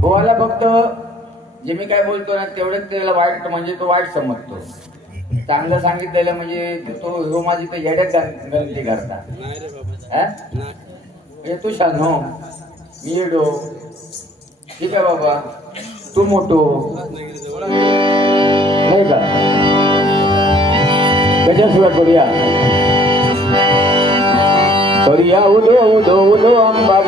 गोवाला फक्त जे मी काय बोलतो ना तेवढंच त्याला वाईट म्हणजे तो वाईट समजतो. चांगलं सांगितलेलं म्हणजे तो हो माझी तर येड्यात गलती करता. तू शानो मी येडो ठीक आहे बाबा तू मोठो नाही का. कशा सुरुवात करूया करूया उदो उदो उदो अंबा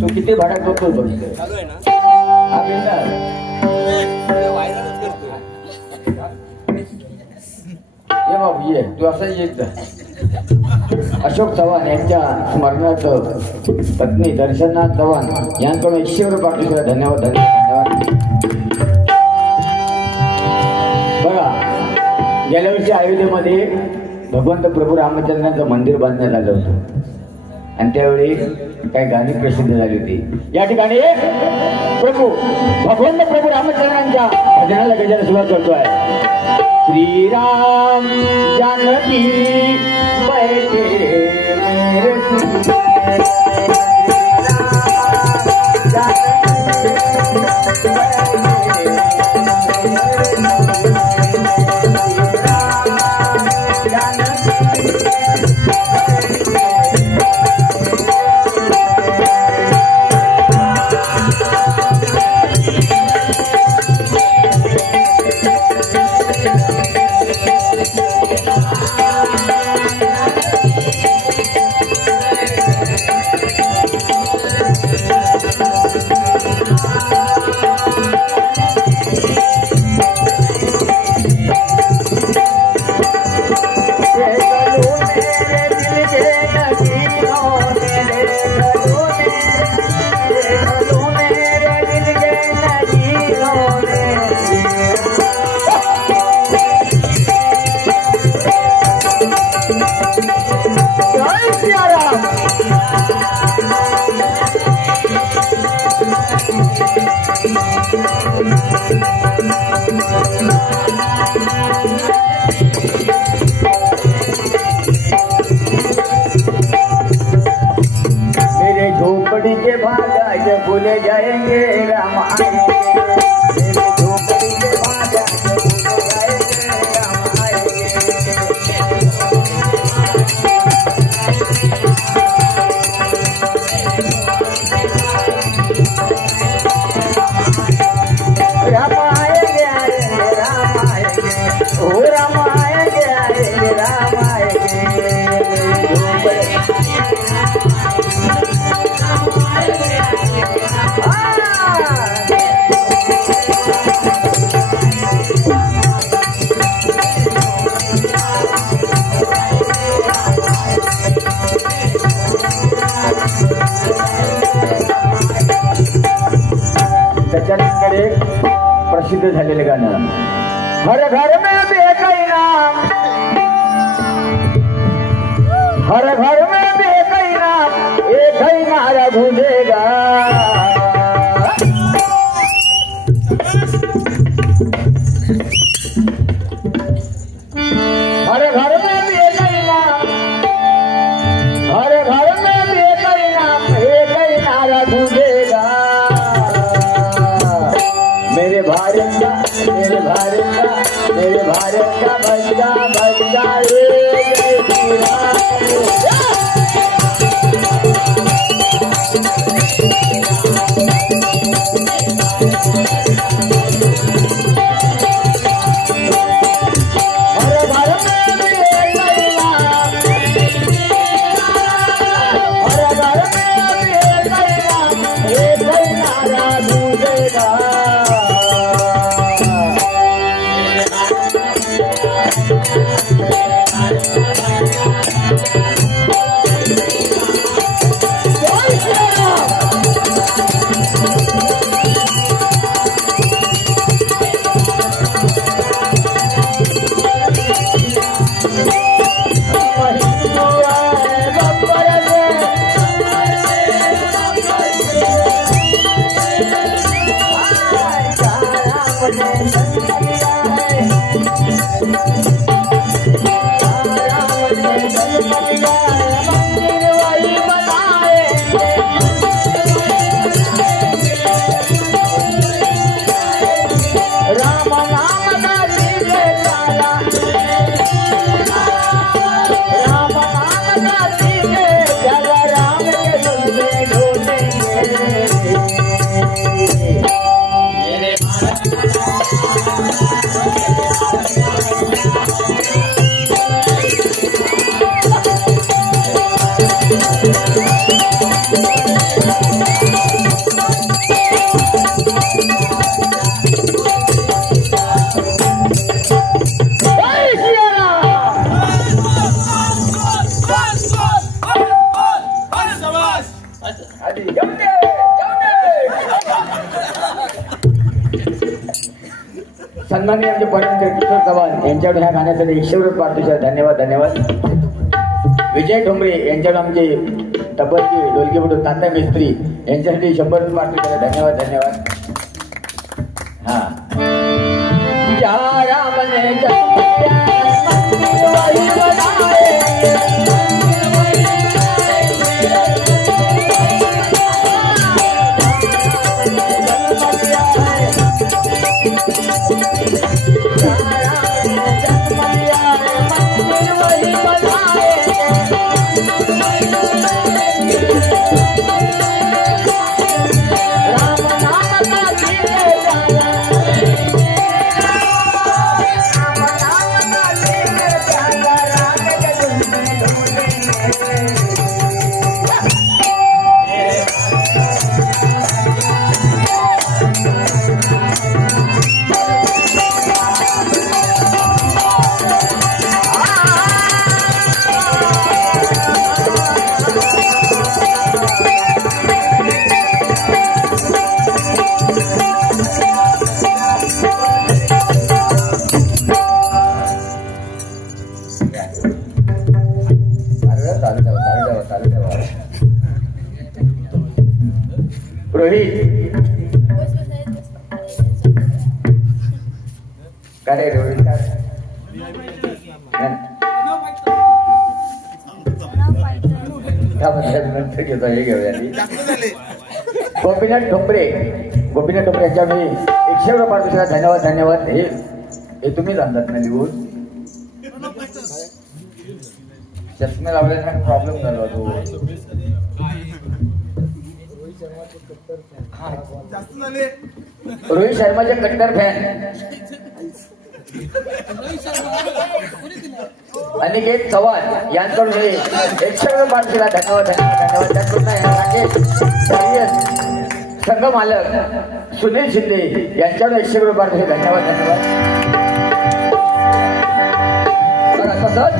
तू किती भाड्यात बघतो चालू आहे ना ये बाबू ये तू असं येत जा. अशोक चव्हाण यांच्या स्मरणार्थ पत्नी दर्शनाथ चव्हाण यांकडून 100 रुपये पाठवले. धन्यवाद धन्यवाद. बघा गेल्या वर्षी अयोध्येमध्ये भगवंत प्रभू रामचंद्रांचं मंदिर बांधण्यात आलं होतं आणि त्यावेळी काही गाणी प्रसिद्ध झाली होती. या ठिकाणी भगवंत प्रभू रामचंद्रांच्या भजनाला गजाला सुरुवात करतोय. श्रीराम जानकी बैठे मेरे झोपड़ी के भागा जब भूले जाएंगे राम आएंगे. मेरे झोपड़ी के भागा जब भूले जाएंगे राम आएंगे. राम आएंगे आएंगे राम आएंगे ओ राम आएंगे आएंगे राम आएंगे. त्याच्याकडे प्रसिद्ध झालेलं गाणं हर घर में बेकई नाम हर घर में बेकई नाम एक ही नारा गूंजेगा. हर घर में बेकई नाम हर घर में बेकई नाम एक ही नारा गूंजेगा. मेरे भारत का बच्चा बच्चा रे जय श्री राम. सन्माननीय आमचे परमकर किशोर चव्हाण यांच्याकडून ह्या गाण्यासाठी 100 रुपये पारितोषिक. धन्यवाद धन्यवाद. विजय ठोंबरे यांच्याकडून आमचे तबलची ढोलकीपटू तात्या मिस्त्री यांच्यासाठी 100 रुपये पारितोषिक. धन्यवाद धन्यवाद. हा या रामने रोहित काय रोहित नंतर घेतो हे घेऊया. गोपीनाथ ठोंबरे यांच्या मी 100 रुपये पारितोषिक. धन्यवाद धन्यवाद. हे तुम्हीच आणतात ना लिहून. चष्मे लावल्याचा प्रॉब्लेम झाला तो. रोहित शर्माचे कट्टर फॅन अनिकेत चव्हाण यांच्याकडून 100 रुपये पारितोषिक. धन्यवाद धन्यवाद धन्यवाद. संघ मालक सुनील शिंदे यांच्याकडून 100 रुपये पारितोषिक. धन्यवाद धन्यवाद. तसंच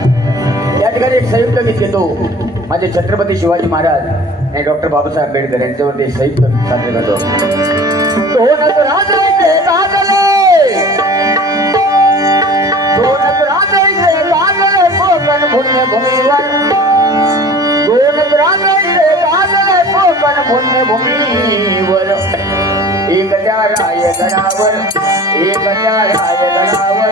या ठिकाणी एक संयुक्त गीत घेतो. माझे छत्रपती शिवाजी महाराज आणि डॉक्टर बाबासाहेब आंबेडकर यांच्यावरती संयुक्त गीत सादर करतो. भूमीवर एक त्या रायगडावर एक त्या रायगडावर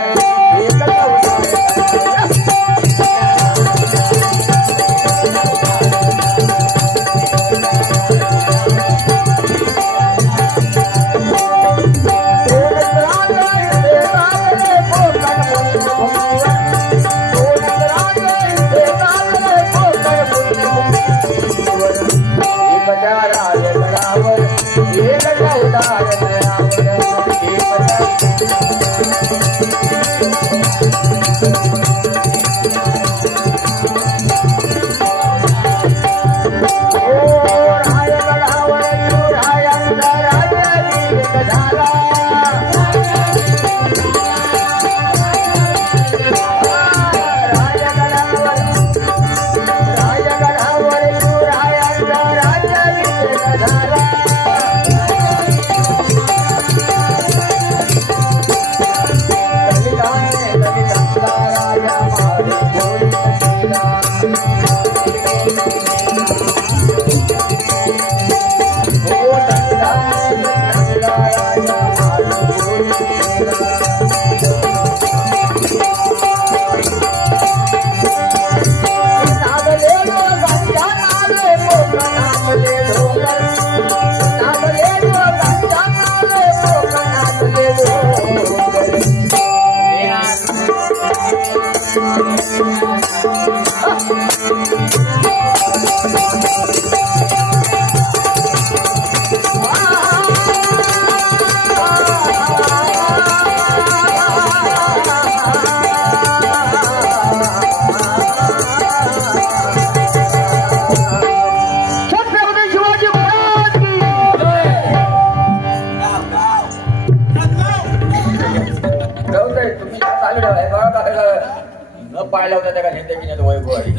पाय लावता त्या का घेण्यात वैभवाडी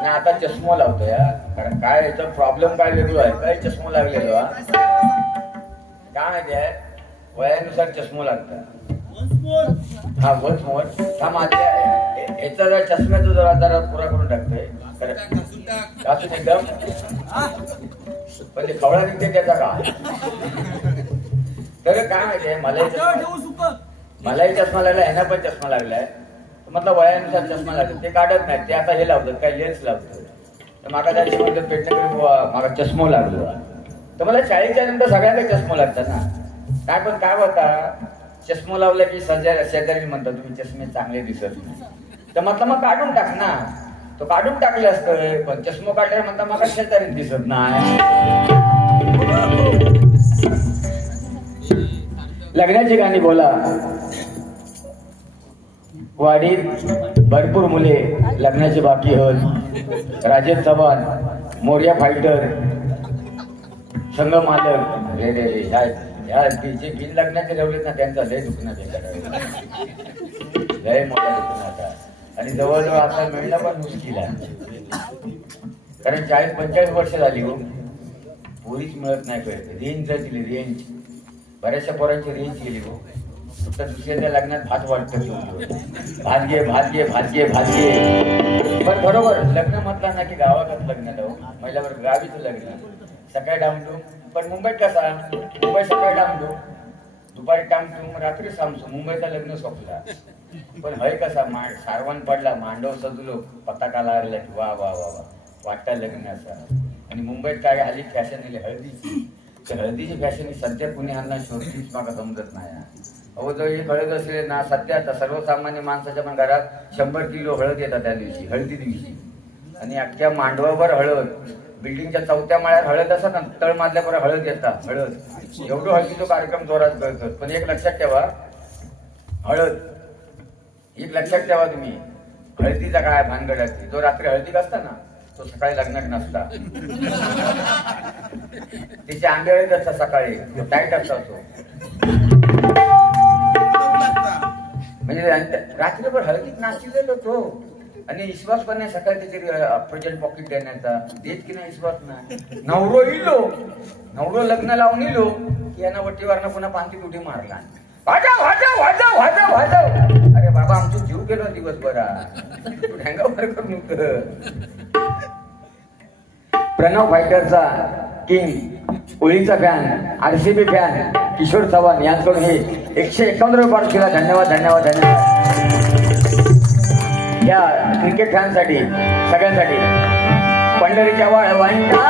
नाही आता चष्मा लावतो या कारण काय याचा प्रॉब्लेम काय वेगळं आहे काय चष्मा लागलेलो काय माहिती आहे वयानुसार चष्मा लागतात. हा वन्स मोर हा माझ्या याचा जरा चष्म्याचा जरा पुरा करून टाकतोय घासून एकदम. पण ते खवळा निघते त्याचा का. तर काय माहितीये मलाही चष्मा लागलाय ह्यांना पण चष्मा लागलाय. म्हटलं वयानुसार चष्मा लागतो ते काढत नाही ते आता हे लावतात काय लेन्स लावतात. तर मागा त्याची म्हणतात पेटणं मागा चष्मा लागलो. तर मला 40च्या नंतर सगळ्यांना चष्मा लागतात ना. काय पण काय होता चष्मा लावला की शेजारी म्हणतात तुम्ही चष्मे चांगले दिसत नाही. तर म्हटलं मग काढून टाक ना. तो काढून टाकले असतं पण चष्मा काढल्या म्हणता मला शेजारी दिसत नाही. लग्नाची गाणी बोला. वाडीत भरपूर मुले लग्नाची बाकी होत. राजेश चव्हाण मोर्या फायटर संघ मालक रे रे रे ह्या जे बिन लग्नाचे ठेवलेत ना त्यांचा लय दुखणं लय मोठा दुखणं. आणि जवळजवळ आता मिळणं पण मुश्किल आहे. कारण 40-45 वर्ष झाली हो पोरीच मिळत नाही. कळत रेंज दिली रेंज बऱ्याचशा पोरांची रेंज गेली हो. फक्त दुसऱ्याच्या लग्नात भात वाटतं भातगे भातगे भातगे भातगे. पण बरोबर लग्न म्हटलं ना की गावात लग्न जाऊ महिलावर गावीच लग्न सकाळी डामडूम. पण मुंबईत कसा मुंबई सकाळी डामडूम दुपारी टामटूम रात्री सामसू. मुंबईचा लग्न सोपला. पण हय कसा सारवण पडला मांडव सजलो पताका लागला की वा वा वा वा वाटता लग्न असा. आणि मुंबईत काय हल्ली फॅशन आली हळदीची. तर हळदीची फॅशन सध्या पुण्याला शोधतीच मला समजत नाही. अहो जर एक हळद असले ना सध्या आता सर्वसामान्य माणसाच्या पण घरात 100 किलो हळद येतात त्या दिवशी हळदी दिवशी. आणि अख्ख्या मांडवावर हळद बिल्डिंगच्या 4थ्या माळ्यात हळद असतात ना तळ मारल्यापर्यंत हळद येतात हळद. एवढं हळदीचा कार्यक्रम जोरात करतात. पण एक लक्षात ठेवा हळद एक लक्षात ठेवा तुम्ही हळदीचा काय भानगड असते. जो रात्री हळदीक असता ना तो सकाळी लग्नात नसता. तिचे आंबेळीत असतात सकाळी टाईट असता तो. म्हणजे रात्रीभर हळदीत नाचलेलो तो. आणि विश्वास पण नाही सकाळी त्याची प्रेझेंट पॉकेट देण्याचा देत की नाही विश्वास नाही. नवरो लग्न लावून इलो की यांना वटीवरनं पुन्हा पांती तुटी मारला. वाजव वाजव वाजव वाजव वाजव. अरे बाबा आमचा जीव गेलो दिवसभरा हँगावर करून. प्रणव फायटरचा किंग ओळीचा fan RCB fan Kishor Chavan यांच्याकडून हे 151 रुपये पाठवून केला. धन्यवाद धन्यवाद धन्यवाद. या क्रिकेट फॅनसाठी सगळ्यांसाठी पंढरीच्या वाळवंटा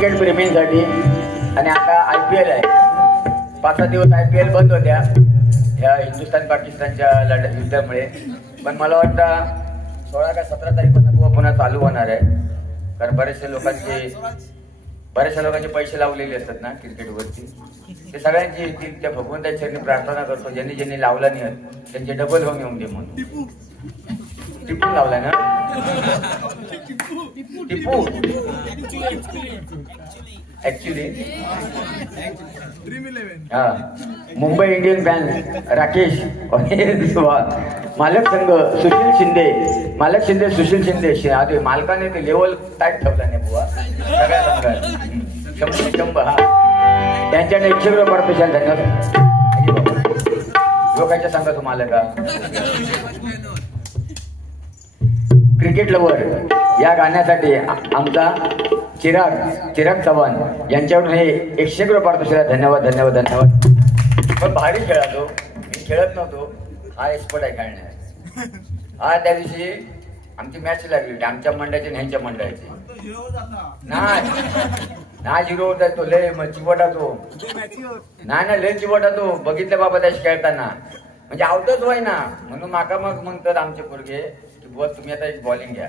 क्रिकेट प्रेमींसाठी. आणि आता IPL आहे. 5-6 दिवस IPL बंद होत्या या हिंदुस्थान पाकिस्तानच्या युद्धामुळे. पण मला वाटतं 16 का 17 तारखेपासून पुन्हा चालू होणार आहे. कारण बऱ्याचशा लोकांचे पैसे लावलेले असतात ना क्रिकेटवरती. ते सगळ्यांची येतील. त्या भगवंताच्या चरणी प्रार्थना करतो ज्यांनी ज्यांनी लावला नाही त्यांचे डबल होऊन येऊन दे म्हणून. टिपून लावला ना टिपू ऍक्च्युली हा. मुंबई इंडियन फॅन्स राकेश मालक संघ सुशील शिंदे आधी मालकाने ते लेवल टाईट ठेवला नाही बुवा सगळ्या संघात. 100 हा. त्यांच्याकडे 100 रुपये पारितोषिक. धन्यवाद. लोकांच्या सांगा तुम्हाला का क्रिकेट लवर या गाण्यासाठी आमचा चिराग चव्हाण यांच्याकडून हे 100 रुपये पारितोषिक. धन्यवाद. पण भारी खेळालो. मी खेळत नव्हतो. हा एक्सपर्ट आहे खेळण्यात. हा त्या दिवशी आमची मॅच लागली आमच्या मंडळाची आणि ह्यांच्या मंडळाची. ना 0 होता तो. लय चिवटा तो. नाही लय चिवटा तो. बघितलं बाबा त्याशी खेळताना म्हणजे आवतच व्हाय ना. म्हणून माका मग म्हणतात आमचे पोरगे की बुवा तुम्ही आता एक बॉलिंग घ्या.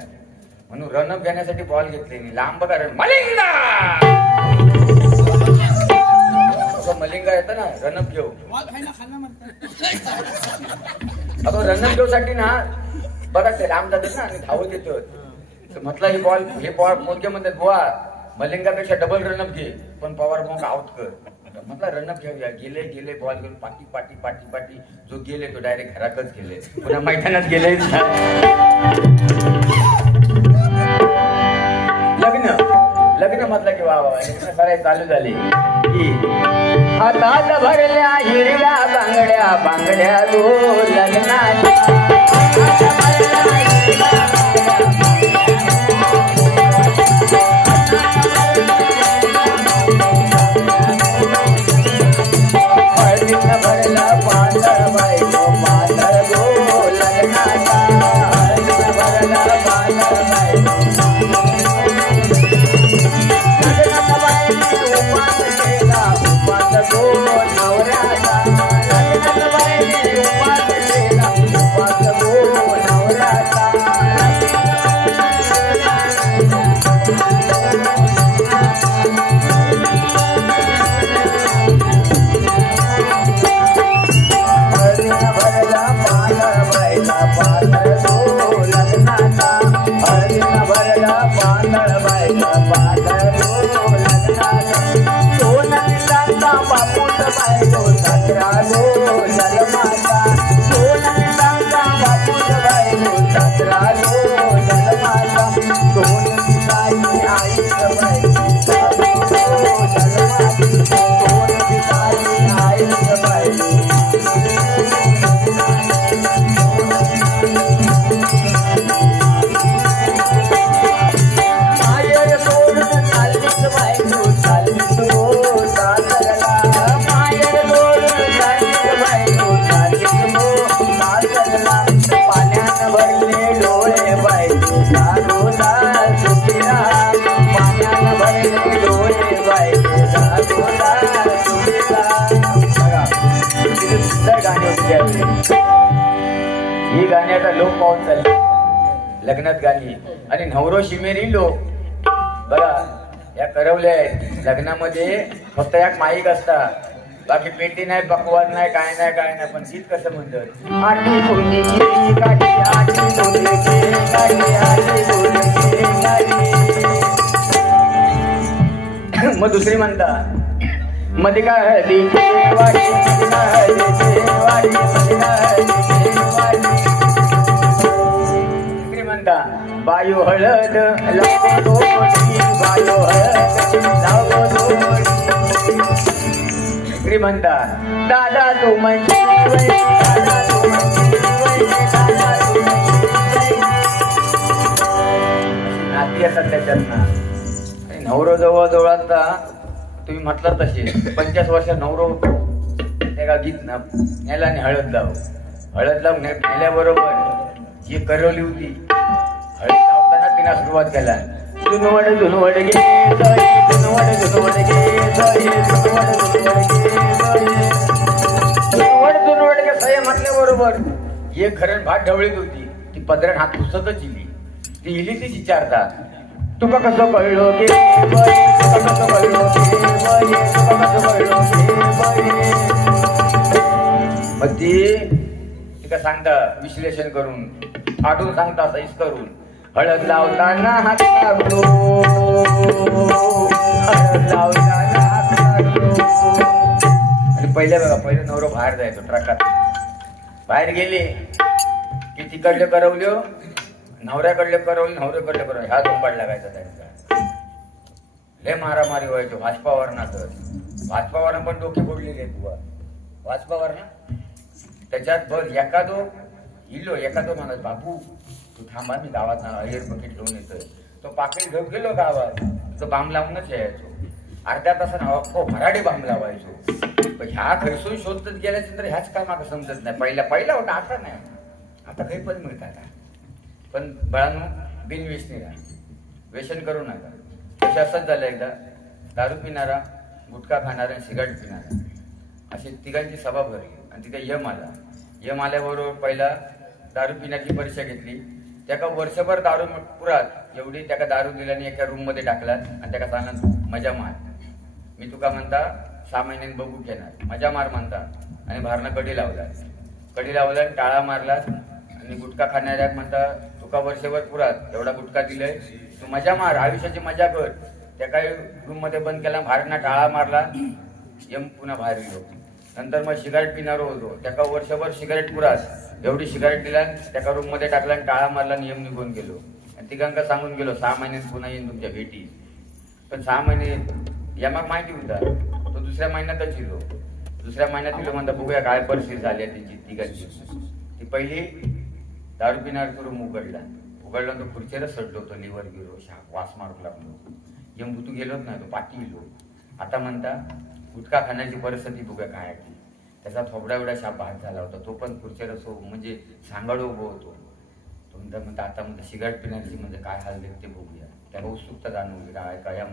म्हणून रनअप घेण्यासाठी बॉल घेतले मी. लांब बघा मलिंगा येतं ना रनअप घेऊ. अगं रनअप घेऊ साठी ना बघा ते लांब जातात ना आणि धावत येतो. म्हटलं हे बॉल पोरगे म्हणतात बुवा मलिंगापेक्षा डबल रनअप घे पण पवार मग आउट कर. म्हटलं रनअप घेऊया. गेले बॉल घेऊन पाठी जो गेले तो डायरेक्ट घरातच गेले. पुन्हा मैदानात गेले. लग्न म्हटलं की वा लग्न सराय चालू झाले की हातात भरल्या हिरव्या बांगड्या गो लग्नाच्या. भरला पांढर बायको पांढर गो लग्नाचा. भरला पांढर बायको ही गाणी आता लोक पाहून चालले लग्नात गाणी. आणि नवरो शिमेरी लोक बघा या करवल्या आहेत. लग्नामध्ये फक्त एक माईक असता बाकी पेटी नाही पकवान नाही काय नाही पण गीत कसं म्हणतात मग दुसरी म्हणता मध्ये काय हळदी दुसरी म्हणता बायो हळद बायो हळद दुसरी म्हणता दादा तू म्हणजे नाती असतात त्याच्यात ना. आणि नवरो जवळ आता तुम्ही म्हटलं तसे 50 वर्ष नवरो ते का गीत ना नेला आणि हळद लावून नेल्याबरोबर जी करवली होती हळद लावताना तिने सुरुवात केला धुनवड गे धुनवड म्हटल्याबरोबर एक खरण भात ढवळीत होती ती पदरात हात पुसतच इली ती इली तीच विचारता तुका कसं कळलो गे कसं कळलो मग ती तिका सांगता विश्लेषण करून आठवून सांगता सैस करून हळद लावताना हात लागलो हळद लावताना हात लागलो आणि पहिलं नवरो बाहेर जायचो ट्रकात बाहेर गेले की तिकडले करवल्यो नवऱ्याकडले करवले नवऱ्याकडले करवले हा झोंबाड लागायचा त्यांचा लय मारामारी व्हायचो भाजपावरनं पण डोके फोडलेले तुला भाजपावरनं त्याच्यात बस एखादो म्हणत बाबू तू थांबा मी गावात एअर बकेट घेऊन येतोय तो पाकिट घेऊन गेलो गावात तो बांब लावूनच यायचो अर्ध्या तासानं अख्खो भराडे बांब लावायचो पण ह्या खैसून शोधत गेल्यानंतर ह्याच काय मागं समजत नाही पहिला होता आता नाही आता काही पण मिळतात पण बळांनो बिनव्यसनी राहा व्यसन करू नका तसे असंच झालं एकदा दारू पिणारा गुटखा खाणारा आणि सिगारेट पिणारा अशी तिघांची सभा भरली आणि तिथे यम आल्याबरोबर पहिला दारू पिण्याची परीक्षा घेतली त्याका वर्षभर दारू पुरात एवढी त्याका दारू दिल्याने एका रूम मध्ये टाकला आणि त्याका सांगला मजा मार मी तुका म्हणता 6 महिन्यांनी बघू घेणार मजा मार म्हणता आणि भारनं कडी लावला आणि टाळा मारला आणि गुटखा खाणाऱ्याक म्हणता तुका वर्षभर पुरात एवढा गुटखा दिलाय तू मजा मार आयुष्याची मजा कर त्या काही रूम मध्ये बंद केला भारना टाळा मारला यम पुन्हा बाहेर गेलो नंतर मग सिगारेट पिणारो होतो त्याका वर्षभर सिगारेट पुरात एवढी सिगारेट दिला त्याका रूम मध्ये टाकला आणि टाळा मारला आणि यम निघून गेलो आणि तिघांका सांगून गेलो 6 महिन्यात पुन्हा येईन तुमच्या भेटी पण 6 महिने यमाक माहिती होता तो दुसऱ्या महिन्यातच येलो म्हणता बघूया काय परिस्थिती झाली त्यांची तिघांची ती पहिली दारू पिणार रूम उघडला तो खुर्चीला सडलो होतो लिव्हर गेलो वास मारू लागलो यम तू गेलोच नाही तो पाठी गेलो आता म्हणता गुटखा खाण्याची परिस्थिती बघूया काय आहे त्याचा थोबडा एवढा शाप भाग झाला होता तो पण खुर्चीला म्हणजे सांगाडो उभो होतो तो म्हणता आता म्हणता सिगारेट पिण्याची म्हणजे काय हाल ते बघूया त्याला उत्सुकता जाणवली काय या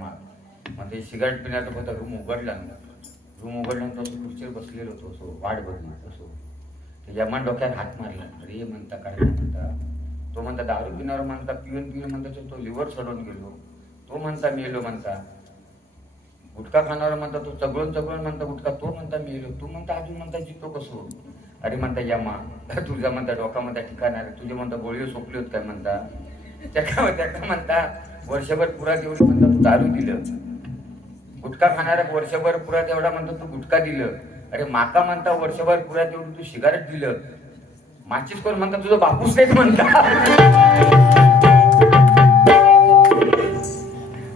म्हणजे सिगारेट पिण्याचा होता रूम उघडला तो खुर्चीवर बसलेलो होतो सो वाट बघली तसो यमान डोक्यात हात मारला अरे म्हणता काय म्हणता तो म्हणता दारू पिण्यावर म्हणता पिऊन म्हणता तो लिव्हर सडून गेलो तो म्हणता मी येलो म्हणता गुटखा खाणारा म्हणता तो चगळून म्हणता गुटखा तो म्हणता मी येलो तू म्हणता अजून म्हणता जितो कसो अरे म्हणता यमा तुझा म्हणता डोका म्हणता ठिकाणार तुझे म्हणता गोळी सोपली होत काय म्हणता त्याका म्हणता वर्षभर पुरात एवढी म्हणता तू दारू दिलं गुटखा खाणारा वर्षभर पुरात एवढा म्हणतो तू गुटखा दिलं अरे माका म्हणता वर्षभर पुरात एवढं तू सिगारेट दिलं माचीस कोण म्हणता तुझं बापूस नाही म्हणता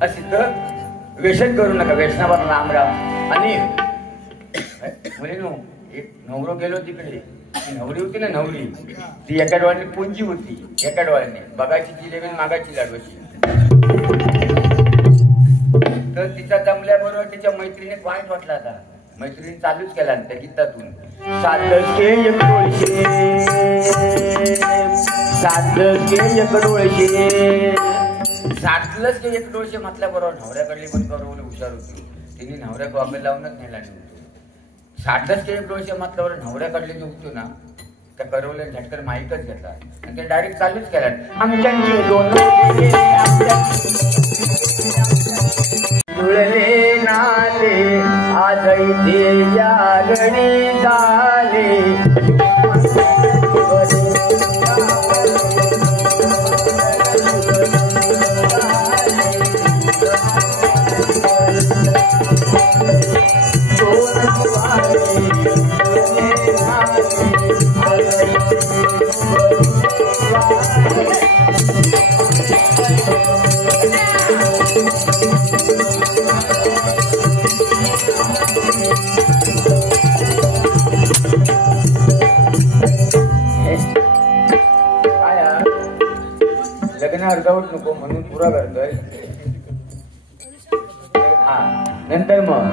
अशी तर व्यसन करू नका व्यसनावर लांब राहा आणि मुलीनो एक नवरो गेलो तिकडे नवरी होती ना नवरी ती एका डोळ्याने पुंजी होती एका डोळ्याने बघायची जिलेबी मागायची लाडवाची तर तिचा जमल्याबरोबर तिच्या मैत्रिणीने वाईट वाटला आता मैत्रिणी चालूच केला त्या गीतातून सातलंच के एक डोळशे म्हटल्याबरोबर नवऱ्याकडली पण करवली हुशार होती तिने नवऱ्या गॉगल लावूनच नेला नव्हतो 60 के एक डोळशे म्हटल्यावर नवऱ्याकडले जे होतो ना त्या करवले झटकन माईकच घेतला आणि ते डायरेक्ट चालूच केला आमच्या दोन जुळले नाले आजही ते जागणे झाले लग्न अर्धवट नको म्हणून पुरा करतोय हा नंतर मग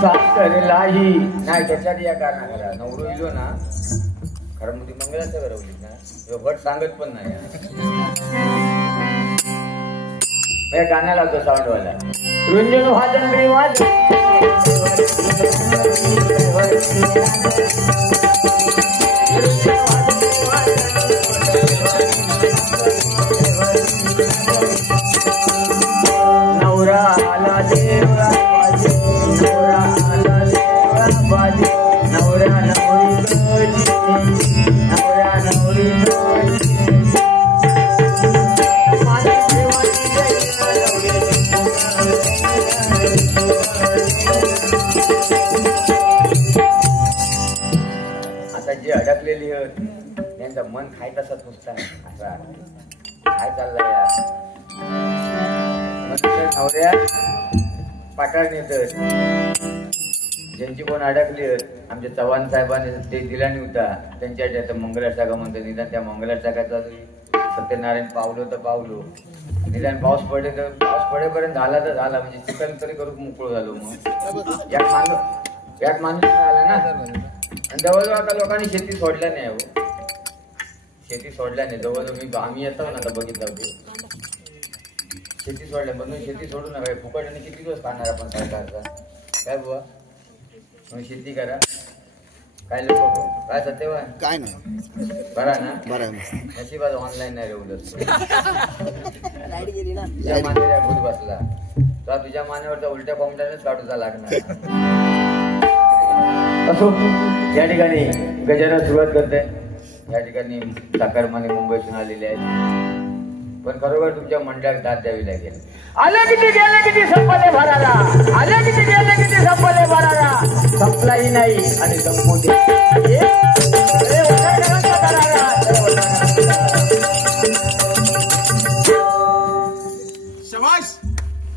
सासरलाही नाही त्याच्यात या कारणाला नवरो इलो ना खरं मध्ये मंगळाचं करवली ना भट सांगत पण नाही म्हणजे गाणं लावतो साऊंडवाला रुंजन वाजन वाज नवरा आला देवरा बाजे नवरा आला देवरा बाजे नवरा नवरी नवरा नवरी आता जी अडकलेली त्यांचं मन खाय तसंच नुसतं असा काय चाललंय नवऱ्या पाठाळ नेत ज्यांची कोण अडकली आमच्या चव्हाण साहेबांनी ते दिला नव्हता त्यांच्या मंगला शाखा म्हणतो निदान त्या मंगला शाखाचा सत्यनारायण पावलो तर पावलो निदान पाऊस पडेपर्यंत झाला तर झाला म्हणजे चिकन तरी करून मोकळं झालो मग यात माणूस आला ना आणि जवळजवळ आता लोकांनी शेती सोडल्या नाही हो शेती सोडल्या नाही जवळजवळ आम्ही येतो ना आता बघितलं होते शेती सोडल्या म्हणून शेती सोडू नका फुकट आणि किती दिवस खाणार आपण सरकारचा काय बुवा म्हणून शेती करा काय लोक काय सत्यवान काय नाही बरा ना बरं नशिबात ऑनलाईन नाही रेवलं तुझ्या मानेला भूत बसला तुला तुझ्या मानेवरचा उलट्या कोंबड्यानेच काढूचा लागणार असो या ठिकाणी गजाला सुरुवात करते या ठिकाणी साकारमाने मुंबईतून आलेले आहेत पण खरोखर तुमच्या मंडळात दाद द्यावी लागेल आले किती गेले किती संपले भराला आले किती गेले किती संपले भराला संपलाही नाही आणि संपू दे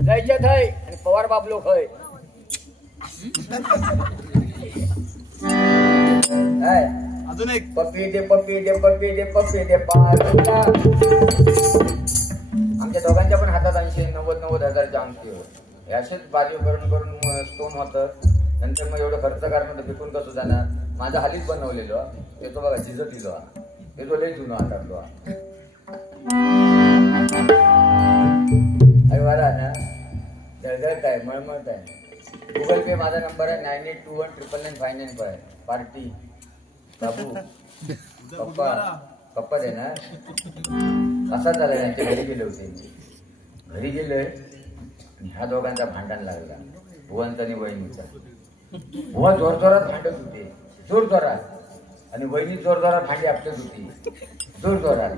जायच्यात आहे आणि पवार बाप लोक आहे अजून एक पप्पी दे पप्पी दे पप्पी दे पप्पी दे पाच आमच्या दोघांच्या पण हातात 80-90,000 अंगठी असेच बारीव करून स्टोन होतं नंतर मग एवढं खर्च करणं तर फेकून कसं जाणार माझा हालीच बनवलेलो ते तो बघा झिजत दिलो ते तो लई जुनो हातातलो अरे वारा ना जळजळत आहे मळमळत आहे गुगल पे माझा नंबर आहे 9821999595 पार्टी बाबू पप्पा दे ना असा झाला त्यांच्या घरी गेले होते घरी गेलोय ह्या दोघांचा भांडण लागला भुवनचा आणि वहिनीचा भुवा जोरजोरात भांडत होते जोरजोरात आणि वहिनी जोरजोरात भांडी आपटत होती जोरजोरात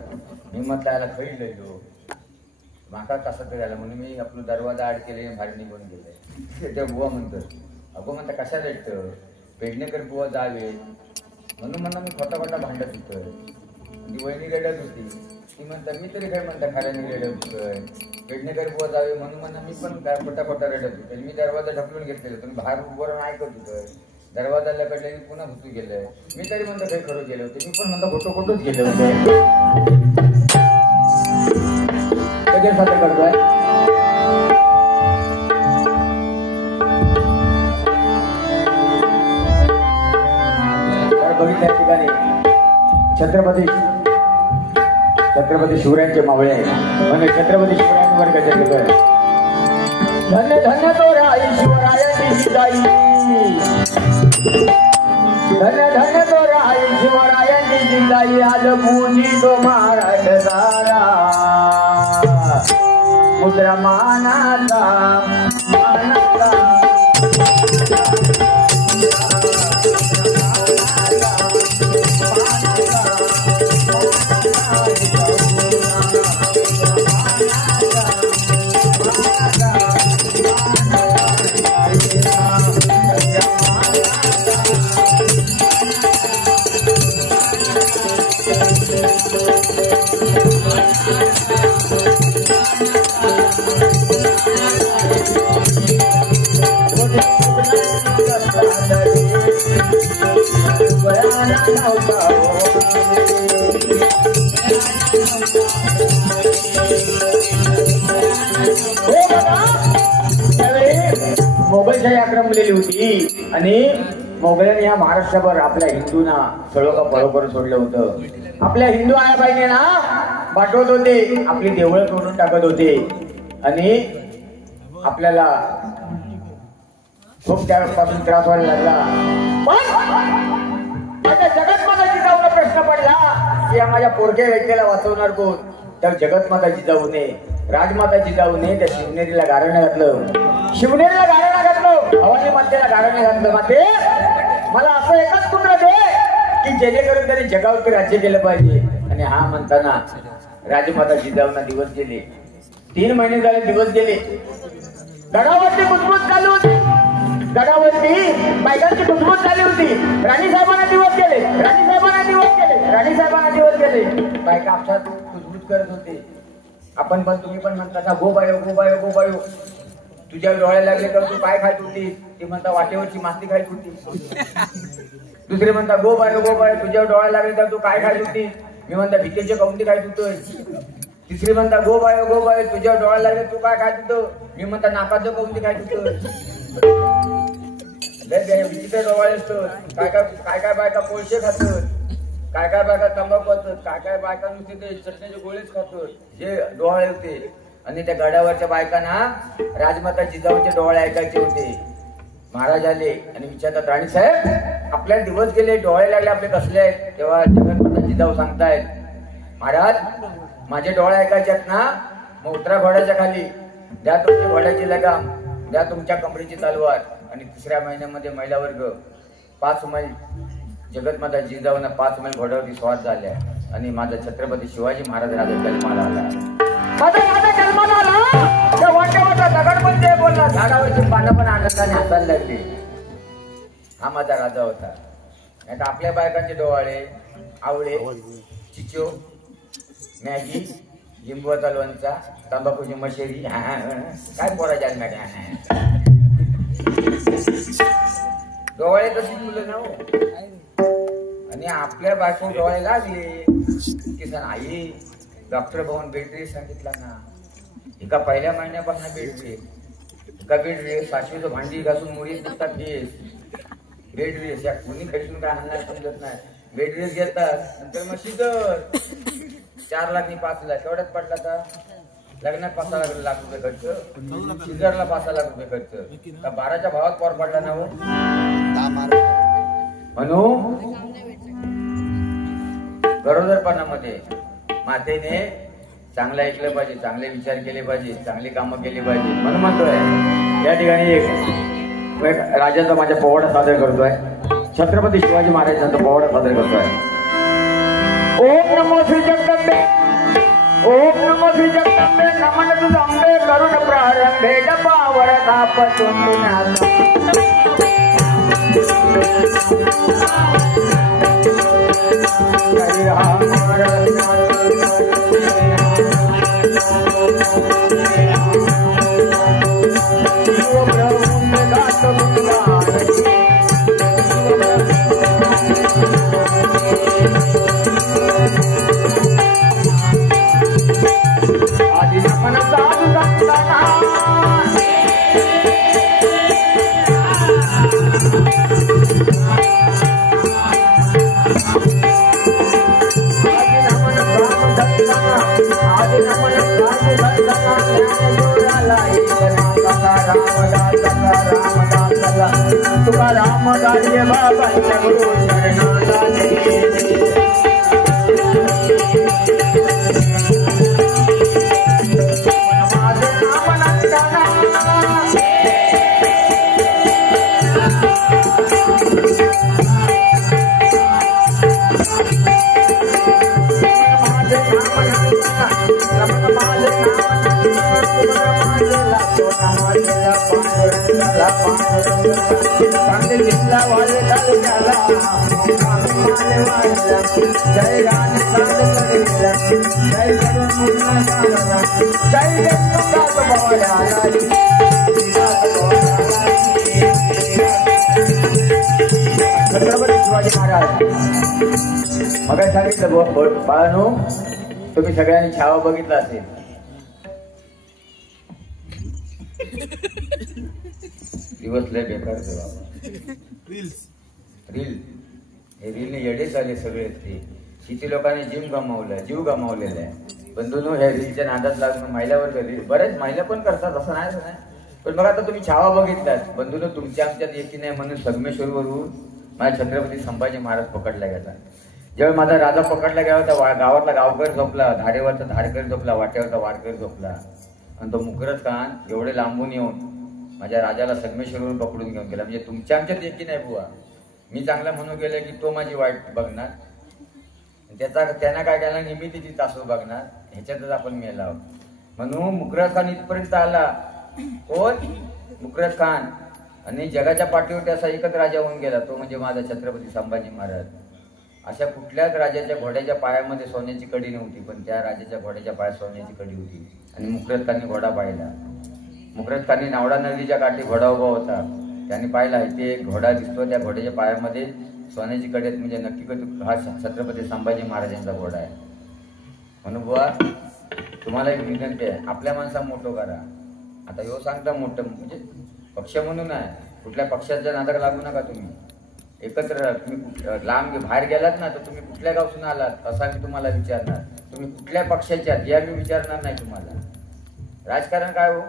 मी म्हटलं याला खैल लिहिलो माका कसं तरी आलं म्हणून मी आपलं दरवाजा आड केले बाहेर निघून गेले त्या बुवा म्हणतात अगो म्हणता कशा भेटतं पेडणेकर बुवा जावे म्हणून म्हणा मी खोटा भांडत होतोय ती वहिनी रडत होती ती म्हणतात मी तरी काय म्हणता खऱ्याने रडत होतोय पेडणेकर बुवा जावे म्हणून म्हणा मी पण काय खोटा रडत होतोय मी दरवाजा ढकलून घेतलेला तुम्ही बाहेर उभं राहून ऐकत होतोय दरवाजा लकडले पुन्हा घुसू गेलंय मी तरी म्हणतो काही खरं गेले होते मी पण म्हणतो खोटोच गेले होते कशासाठी करतोय बघितल्या ठिकाणी छत्रपती शिवरायांचे मावळे म्हणजे छत्रपती शिवरायांवर गजर घेतोय धन्य धन्य तो राई शिवरायांची जिजाई धन्य धन्य तो राई शिवरायांची जिजाई आज पूजी तो महाराज सारा मुद्रा मानाचा मोगलशाही आक्रमलेली होती आणि मोगलांनी या महाराष्ट्रावर आपल्या हिंदूंना सळो का पळो करून सोडलं होतं. आपल्या हिंदू आया बाईने ना पाठवत होते, आपली देवळं तोडून टाकत होते. आणि आपल्याला खूप त्यापासून त्रास व्हायला लागला. पण जगत माता जिजाऊला प्रश्न पडला की या माझ्या पोरक्या व्यक्तीला वाचवणार कोण? तर जगत माता जिजाऊने, राजमाता जिजाऊने त्या शिवनेरीला गारणं घातलं. शिवनेरीला गारणं घातलं, भवानी मातेला गारणं घातलं. माते मला असं एकच पुत्र दे की जेणेकरून त्याने जगावरती राज्य केलं पाहिजे. आणि हा म्हणताना राजमाता जिजाऊंना दिवस गेले. 3 महिने झाले दिवस गेले. गडावरती कुजबूज चालू होती. गडावरती बायकांची कुजबूज झाली होती. राणी साहेबांना दिवस गेले. राणी साहेबांना दिवस गेले. राणी साहेबांना दिवस गेले. बायका आपसात कुजबूज करत होते. आपण पण, तुम्ही पण म्हणता ना, गो बायो गो बायो गो बायो. तुझ्या डोळ्या लागले तर तू काय खात होती? ती म्हणता वाटेवरची माती खात होती. दुसरे म्हणता गो बायो गो बायो. तुझ्या डोळ्या लागले तर तू काय खात होती? मी म्हणता भिकेचे कवंती खात होतोय. तिसरी म्हणता गो बायो गो बायो. तुझ्या डोळ्या लागले तू काय खात होतो? मी म्हणता नाकाचं कवंती खात होतोय. विचित्र डोळे असतो. काय काय बायका कोळशे खातात, काय काय बायका तंबाखू खातात, काय काय बायका नुसते ते चटण्याचे गोळेच खातात. हे डोळे होते. आणि त्या गडावरच्या बायकांना राजमाता जिजाऊचे डोळे ऐकायचे होते. महाराज आले आणि विचारतात, राणीसाहेब आपल्याला दिवस गेले, डोळे लागले आपले कसले आहेत? तेव्हा जगन्माता जिजाऊ सांगतायत, महाराज माझे डोळे ऐकायचे आहेत ना, मग उतरा घोड्याच्या खाली, द्या तुमच्या घोड्याची लगाम, द्या तुमच्या कमरेची तलवार. आणि 3ऱ्या महिन्यामध्ये महिला वर्ग 5 मैल जगन्माता जिजाऊंना 5 मैल घोड्यावरती स्वार झाल्या. आणि माझा छत्रपती शिवाजी महाराज राजा जन्माला आला. माझा जन्माला आला. त्या वाट्यावरचा दगड पण ते बोलला, झाडावरची पानं पण आनंदाने हसायला लागली. हा माझा राजा होता. नाही तर आपल्या बायकांचे डोवाळे, आवळे, चिचो, मॅगी, लिंबूचा लोणचा, तंबाखूची मशेरी, काय पोरा जाल मॅगी. डोळे तशी मुलं ना हो. आणि आपल्या बायको डोळे लागले की सण आई डॉक्टर भाऊन बेड रेस्ट सांगितला ना. एका पहिल्या महिन्यापासून बेड रेस्ट, एका बेड रेस्ट, सासवीचं भांडी घासून मुली दिसतात. बेड रेस्ट या कोणी खडून काय हाणणार समजत नाही. बेड रेस्ट घेतात. नंतर मग शिजर 4 लाख आणि 5 लाख एवढ्यात पडला तर लग्नात 5 लाख रुपये खर्च, शिजरला 5 लाख रुपये खर्च. 12च्या भावात पोर पडला ना हो. म्हणून गरोदरपणामध्ये मातेने चांगलं ऐकलं पाहिजे, चांगले विचार केले पाहिजे, चांगली कामं केली पाहिजे. म्हणून म्हणतोय या ठिकाणी एक राजाचा माझ्या पोवाडा सादर करतोय. छत्रपती शिवाजी महाराजांचा पोवाडा सादर करतोय. ओम नमो श्री जगदंबे, ओम नमो श्री जगदंबे, नमन तुझंबे करुण प्रारंभे डबावर तापतून तुकाराम गाडगे बाबांच्या गुरु शरणाला जय राम छत्रपती शिवाजी महाराज. मग सांगितलं बाळांनो, तुम्ही सगळ्यांनी छावा बघितला असेल. दिवस लय बेकार बाबा. रील हे रीलने येडे झाले सगळे. ते किती लोकांनी जीव गमावलेला आहे. बंधूंनो ह्या रीलच्या नादात लागून महिलावर रील बरेच महिला पण करतात, असं नाही असं नाही. पण बघा आता तुम्ही छावा बघितलात बंधूंनो, तुमच्या आमच्यात एकी नाही म्हणून संगमेश्वरवरून माझ्या छत्रपती संभाजी महाराज पकडला गेला. ज्यावेळी माझा राजा पकडला गेला होता, गावातला गावकर झोपला, धारेवरचा धारकर झोपला, वाट्यावरचा वारकर झोपला, आणि तो मुकरद खान एवढे लांबून येऊन माझ्या राजाला संगमेश्वरवरून पकडून घेऊन गेला. म्हणजे तुमच्या आमच्यात एकी नाही बुवा. मी चांगला म्हणून गेले की तो माझी वाईट बघणार, त्यांना काय केला निमित्तीची तासू बघणार, ह्याच्यातच आपण मेला आहोत. म्हणून मुकरद खान इथपर्यंत आला. कोण? मुकरद खान. आणि जगाच्या पाठीवर त्याचा एकच राजा होऊन गेला, तो म्हणजे माझा छत्रपती संभाजी महाराज. अशा कुठल्याच राजाच्या घोड्याच्या पायामध्ये सोन्याची कडी नव्हती, पण त्या राजाच्या घोड्याच्या पायात सोन्याची कडी होती. आणि मुकरद खानने घोडा पाहिला. मुकरद खानने नावडा नदीच्या काठी घोडा उभा होता, त्याने पाहिला इथे एक घोडा दिसतो, त्या घोड्याच्या पायामध्ये सोन्याची कडी, म्हणजे नक्की हा छत्रपती संभाजी महाराजांचा घोडा आहे. म्हणून बुवा तुम्हाला एक विनंती आहे, आपल्या माणसा मोठं करा. आता ह्यो सांगता मोठं म्हणजे पक्ष म्हणून आहे, कुठल्या पक्षाच्या नादाला लागू नका. तुम्ही एकत्र तुम्ही लांब बाहेर गेलात ना, तर तुम्ही कुठल्या गावसून आलात असा मी तुम्हाला विचारणार. तुम्ही कुठल्या पक्षाच्या या मी विचारणार नाही तुम्हाला. राजकारण काय हो,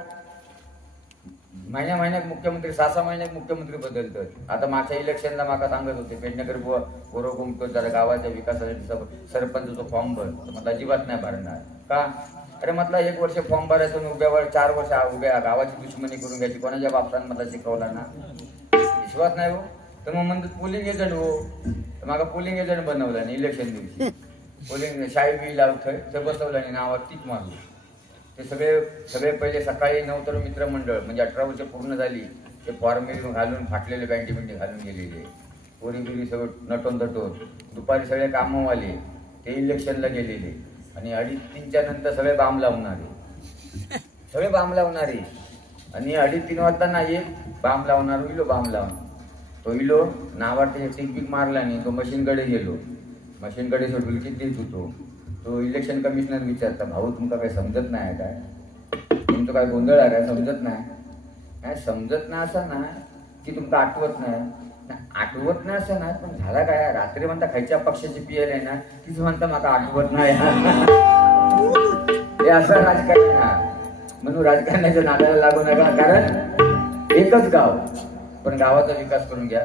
महिन्या महिन्यात मुख्यमंत्री 6-6 महिन्यात मुख्यमंत्री बदलतात. आता मागच्या इलेक्शनला माका सांगत होते पेडणेकर बुवा गोरो घुमतो जरा गावाच्या विकासासाठी सरपंचचा फॉर्म भर, तर म्हटलं अजिबात नाही भरणार. का? अरे म्हटलं 1 वर्ष फॉर्म भरायचं, उभ्यावर 4 वर्ष उभ्या गावाची दुश्मनी करून घ्यायची. कोणाच्या बापसान मला शिकवला ना, विश्वास नाही हो. तर मग म्हणतात पोलिंग एजंट हो, तर मागा पोलिंग एजंट बनवला नाही. इलेक्शन दिवशी पोलिंग शाही बी लावतोय ते बसवलं नाही, नावात तीच मारली. ते सगळे पहिले सकाळी 9 तर मित्रमंडळ म्हणजे 18 वर्ष पूर्ण झाली, ते फॉर्म घालून फाटलेले बँटी बिंटी घालून गेलेले, पोरी बिरी सगळं नटून तटून. दुपारी सगळे कामवाले ते इलेक्शनला गेलेले. आणि 2:30-3च्या नंतर सगळे बांब लावणारे, आणि 2:30-3 वाजता एक बांब लावणार इलो बांब लावणार. तो इलो नावावर ते टिकबिक मारला नाही, तो मशीनकडे गेलो. मशीनकडे ढुलकीत देत होतो. तो इलेक्शन कमिशनर विचारता, भाऊ तुमका काही समजत नाही काय, तुमचं काय गोंधळ आहे काय, समजत नाही काय? समजत नाही असं ना की तुमका आठवत नाही, आठवत नाही असं नाही, पण झाला काय रात्री म्हणता खायच्या पक्षाची पीएल आहे ना, तीच म्हणता माका आठवत नाही. हे असं राजकारण आहे. म्हणून राजकारणाच्या नादाला लागू नका, कारण एकच गाव, पण गावाचा विकास करून घ्या.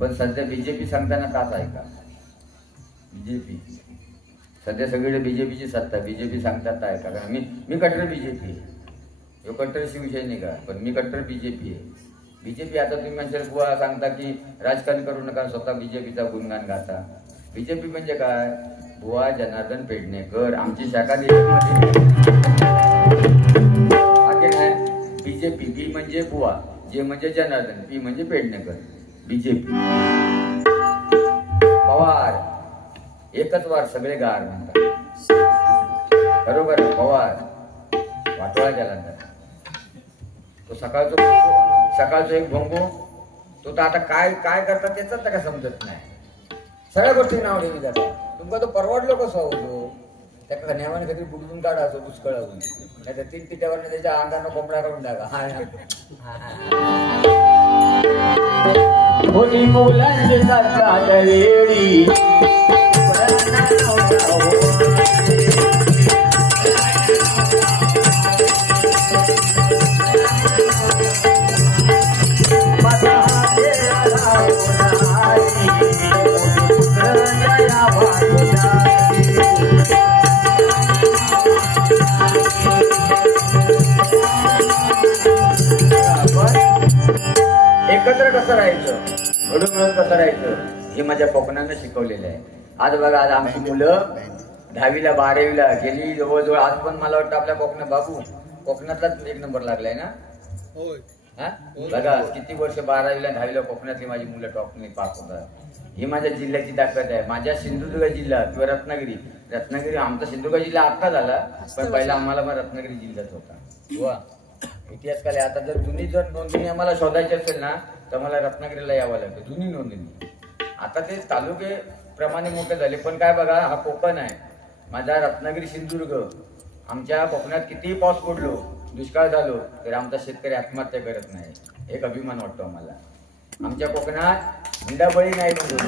पण सध्या बीजेपी सांगताना काच आहे का? बीजेपी सध्या सगळीकडे बीजेपीची सत्ता, बीजेपी सांगतात आहे का? कारण मी कट्टर बीजेपी आहे, यो कट्टर शिवसेने का, पण मी कट्टर बीजेपी आहे. बीजेपी आता तुम्ही म्हणजे बुवा सांगता की राजकारण करू नका, स्वतः बीजेपीचा गुणगान गाता. बीजेपी म्हणजे काय? बुवा जनार्दन पेडणेकर, आमची शाखा बीजेपी. बी म्हणजे बुवा, जे म्हणजे जनार्दन, पी म्हणजे पेडणेकर, बीजेपी. पवार एकच वार सगळे गार म्हणतात, बरोबर आहे. पवार वाटोळा केला तो सकाळचं एक भोंगो, तो तर आता काय काय करतात त्याच काय समजत नाही. सगळ्या गोष्टी नाव ठेवी जातात. तुमका तो परवडलो कसं होतो, त्या नेवाने कधी बुडवून काढा असं दुष्काळावून, नाही तर 3 पिठावर त्याच्या अंगानं कोंबडा काढून टाका. एकत्र कसं राहायचं, घडून मिळून कसं राहायचं, हे माझ्या कोकणानं शिकवलेलं आहे. आज बघा, आज आमची मुलं 10वीला 12वीला गेली जवळजवळ. आज पण मला वाटतं आपल्या कोकणात बाबू कोकणातलाच 1 नंबर लागलाय ना. बघा किती वर्ष 12वीला 10वीला कोकणातली माझी मुलं टॉपने पास होतात. ही माझ्या जिल्ह्याची ताकद आहे. माझ्या सिंधुदुर्ग जिल्हा किंवा रत्नागिरी आमचा सिंधुदुर्ग जिल्हा आता झाला, पण पहिला आम्हाला पण रत्नागिरी जिल्ह्यात होता. इतिहास काय, आता जर जुनी नोंदणी आम्हाला शोधायची असेल ना, तर मला रत्नागिरीला यावं लागतं, जुनी नोंदणी. आता ते तालुके प्रमाणे मोठे झाले, पण काय बघा, हा कोकण आहे माझा, रत्नागिरी सिंधुदुर्ग. आमच्या कोकणात कितीही पाऊस पडलो, दुष्काळ झालो, तर आमचा शेतकरी आत्महत्या करत नाही. एक अभिमान वाटतो आम्हाला. आमच्या कोकणात हुंडाबळी नाही म्हणून.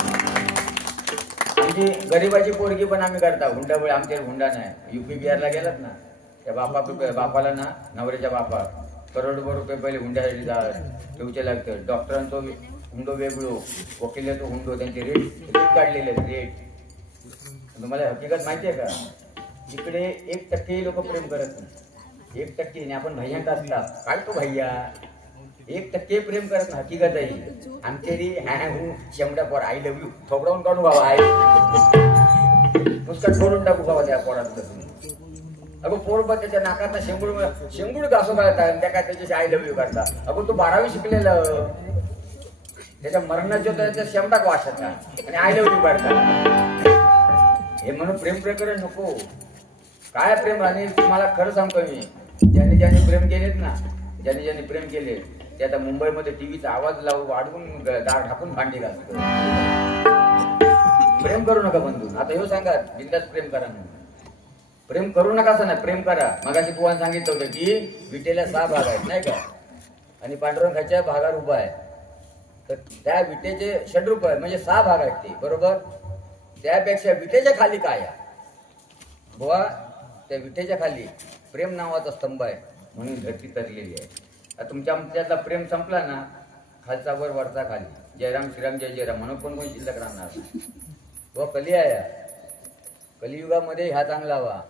आमची गरीबाची पोरगी पण आम्ही करता हुंडामुळे आमच्या हुंडा नाही. UP बिहारला गेलात ना त्या बापाला ना नवऱ्याच्या बापा करोडभर रुपये पहिले हुंड्यासाठी ठेवचे लागतं. डॉक्टरांचा हुंडो वेगळो, वकिलाचा हुंडो, त्यांचे रेट काढलेले रेट. तुम्हाला हकीकत माहिती आहे का? जिकडे 1% लोक प्रेम करत नाही, 1% आणि आपण भैयांत असतात काय तो भैया 1% प्रेम करत नाही. हकीकत आहे आमच्यारी शेमड्या पोर आय लव्ह यू थोपडावून काढू बाबा आई नुसतं फोडून टाकू बाबा त्या पोरात. अगो पोर बघ त्याच्या नाकात शेंगूड घासू काढतात त्या काय त्याच्याशी आय लव्ह यू करता. अगो तू 12वी शिकलेलं त्याच्या मरणाच्या त्याच्या शेमडा वाशाचा आणि आय लव्ह यू करता. हे म्हणून प्रेम प्रकरण नको. काय प्रेम? आणि तुम्हाला खरं सांगतो मी, ज्यांनी प्रेम केलेत ना, ज्यांनी प्रेम केले ते आता मुंबईमध्ये टीव्हीचा आवाज वाढवून दार ढाकून भांडी घालतो. प्रेम करू नका बंधू. आता हे सांगा बिंदास प्रेम करा म्हणून. प्रेम करू नका असं नाही, प्रेम करा. मगाशी तुला सांगितलं होतं की विटेला 6 भाग आहेत नाही का, आणि पांडुरंगाच्या भागावर उभा आहे. तर त्या विटेचे षड्रूप आहे म्हणजे 6 भाग आहेत ते बरोबर. त्यापेक्षा विटेच्या खाली काय आहे बुवा? त्या विटेच्या खाली प्रेम नावाचा स्तंभ आहे म्हणून धरती तरलेली आहे. तुमच्या आमच्यातला प्रेम संपला ना, खालचा वर वरचा खाली, जयराम श्रीराम जय जयराम म्हणून कोण शिल्लक राहणार. व कली आहे, कलियुगामध्ये ह्या चांगला हवा.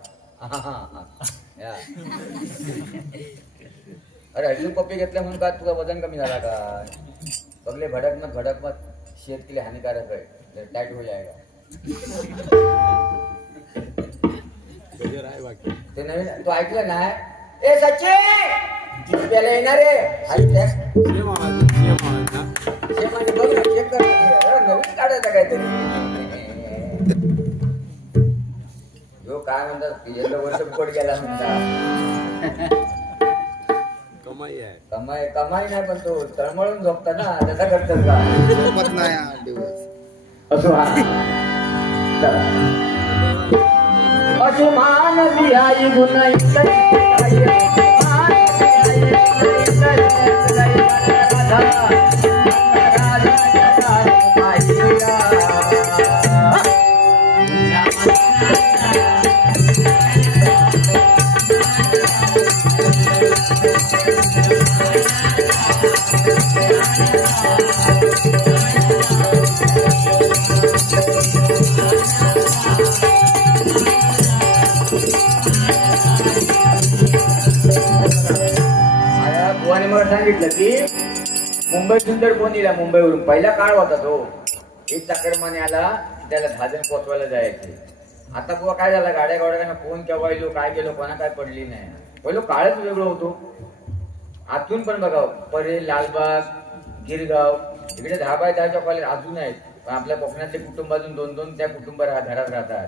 अरे हजू पप्पी घेतल्या म्हणून का तुझं वजन कमी झाला का? बघले भडक मत शेत केले हानिकारक आहे, टाईट हो जाएगा. ते नवीन तो ऐकलं ना, ए सचिन त्याला येणार आहे बघ ना, चेक कर नवीन काढायचं काहीतरी. जो काय म्हणतात 1 वर्ष फुकट गेला म्हणतात. कमाई नाही पण तो तळमळून झोपता ना, त्याचा करतात का असो. अशुमान लिहाई गुन्हा सांगितलं की मुंबई सुंदर कोण दिला मुंबईवरून. पहिला काळ होता तो, एक चाकरमाने आला त्याला 10 जण पोचवायला जायचे. आता बुवा काय झाला, गाड्या फोन केव्हा येलो काय गेलो कोणा काय पडली नाही. पहिलं काळच वेगळं होतो. आतून पण बघा परेल, लालबाग, गिरगाव इकडे 10 बाय 10च्या कॉलेज अजून आहेत. पण आपल्या कोकणातले कुटुंब अजून 2-2 त्या कुटुंब घरात राहतात.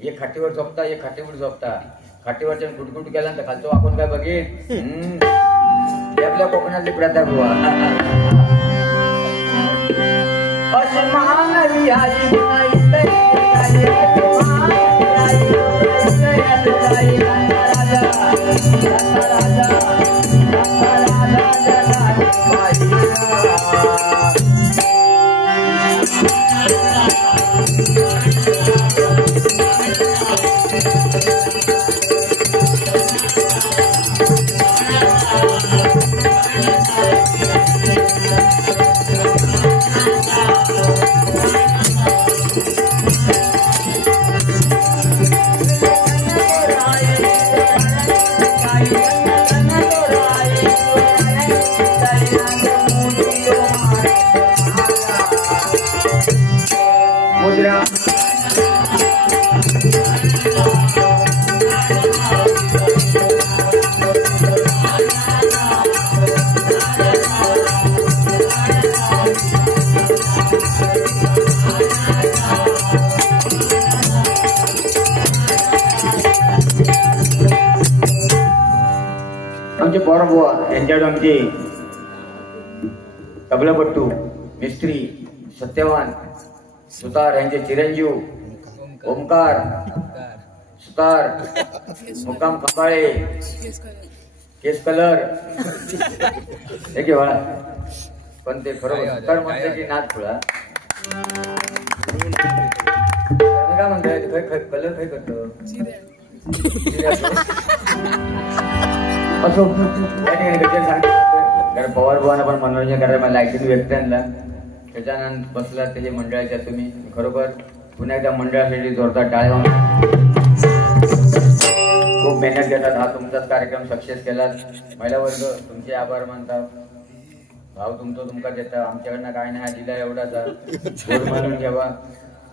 एक खाटीवर झोपता, एक खाटीवर झोपता. खाटीवरच्या गुटगुट केल्यानंतर खालचो आपण काय बघित आपल्या कोकणातली प्रथा बुवा. आमचे पोरबुवा यांच्याकडे आमचे तबलापट्टू मिस्त्री सत्यवान सुतार यांचे चिरंजीव ओमकार सुतार मुक्काम कपाळे केस कलर हे घे बाळा. पण ते खरोखर सुतार म्हटलं की नाच खुळा. काय म्हणताय कलर काय करतो असो त्या ठिकाणी गजर सांगितलं कारण पवार भावांना पण मनोरंजन करायला मला लाईटिंग व्यक्त आणला त्याच्यानंतर बसला त्याचे मंडळाच्या तुम्ही खरोबर पुन्हा एकदा मंडळासाठी जोरदार टाळ्या खूप मेहनत घेतात हा तुमचाच कार्यक्रम सक्सेस केला महिला वर्ग तुमचे आभार मानता भाव तुमका देता आमच्याकडनं काय नाही हा दिला एवढाचा गोड म्हणून ठेवा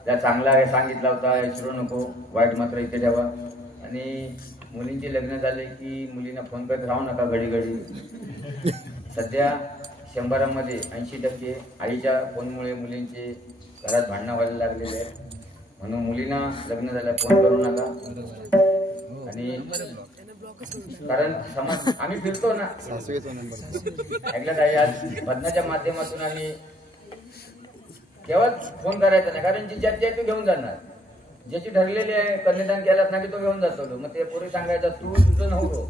त्या चांगला सांगितला होता विसरू नको वाईट मात्र इथे ठेवा आणि मुलींचे लग्न झाले की मुलींना फोन करत राहू नका घडी घडी सध्या 100मध्ये 80% आईच्या फोनमुळे मुलींचे घरात भांडणं व्हायला लागलेले आहे म्हणून मुलींना लग्न झालं फोन करू नका आणि कारण समाज आम्ही फिरतो ना ऐकलं काय आज बदनाच्या माध्यमातून आम्ही केव्हाच फोन करायचा नाही कारण जी ज्याची आहे तू घेऊन जाणार ज्याची ठरलेली आहे कन्यादान केलाच नाही तो घेऊन जातो मग ते पोरी सांगायचं तू तुझं नव्हतो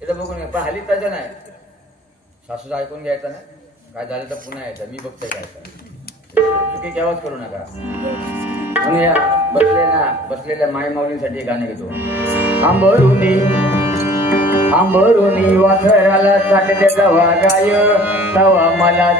तिथं बघून पण हल्ली त्याचं नाही सासूचं ऐकून घ्यायचं नाही काय झालं तर पुन्हा यायचं मी बघतोय काय चुकी केव्हाच करू नका म्हणून या बसलेल्या माय माऊलींसाठी गाणं घेतो आंबरुनी वासराला चाटते तवा गाय तवा मला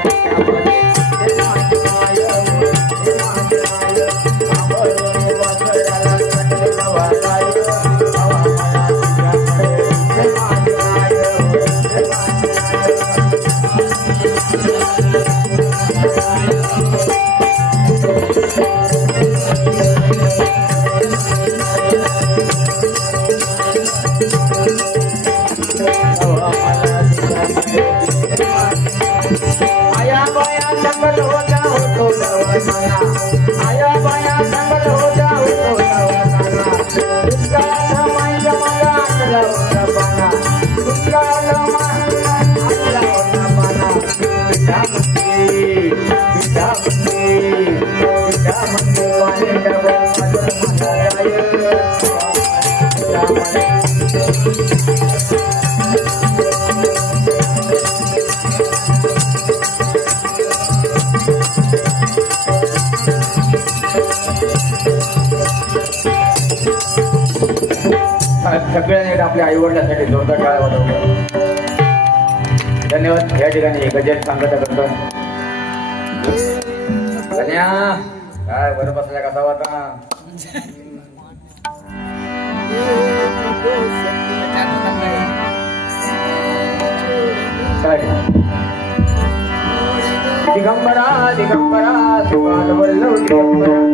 सगळ्यांनी आपल्या आई वडिलांसाठी जोरदार टाळ्या वाजवल्या धन्यवाद या ठिकाणी गजर सांगत करतो कन्या काय बरं बसल्या कसा होता दिगंबरा दिगंबरा सुकाल वल्लव दिगंबरा